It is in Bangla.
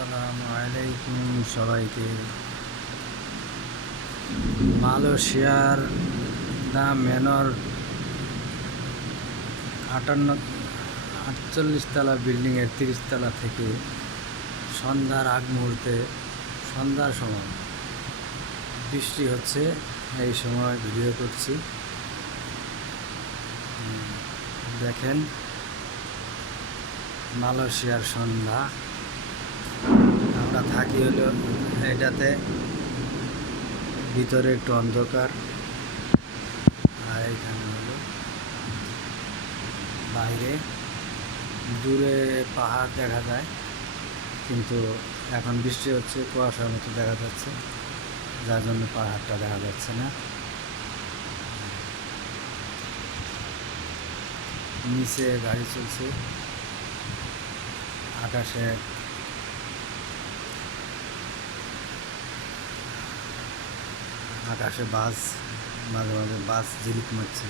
আসসালামু আলাইকুম সবাইকে। মালয়েশিয়ার দ্য ম্যানর 48 তলা বিল্ডিংয়ের 30 তলা থেকে সন্ধ্যার আগ মুহূর্তে সন্ধ্যার সময় বৃষ্টি হচ্ছে। এই সময় ভিডিও করছি, দেখেন মালয়েশিয়ার সন্ধ্যা। আমরা থাকি হলো এটাতে, ভিতরে একটু অন্ধকার, আর এখানে হলো বাইরে দূরে পাহাড় দেখা যায়, কিন্তু এখন বৃষ্টি হচ্ছে, কুয়াশার মতো দেখা যাচ্ছে, যার জন্য পাহাড়টা দেখা যাচ্ছে না। নিচে গাড়ি চলছে, আকাশে বাস, মাঝে মাঝে বাস ঝিলিক মারছে।